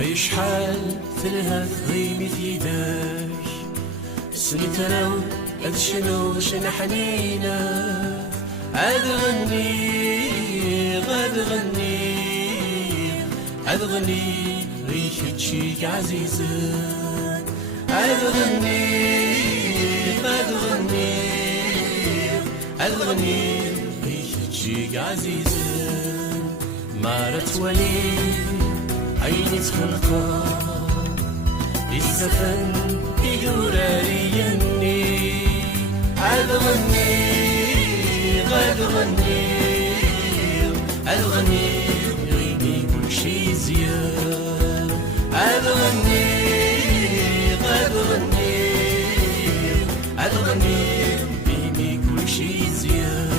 أي شحال تلهى ضيمي في يداك سني تراو هاد شنو حنينة عاد غني غاد غني عاد غني ريحة شيك عزيزك عاد غني غاد غني عاد غني ريحة شيك عزيزك مارت ولي عيني تخلقا الزفن يقراري يني عاد غني غاد غني عاد غني غيني كل شي زيان عاد غني غاد غني عاد غني بيمي كل شي زيان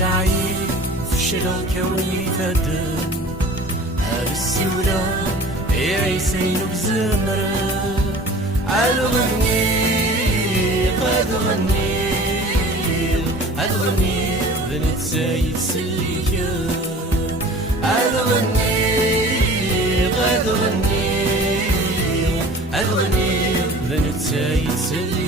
العيد في شراكة ويفدن هذا السيولة يعيسين بزمرة عاد غني غاد غني عاد غني بنت زايد سلية عاد غني غاد غني عاد غني بنت زايد سلية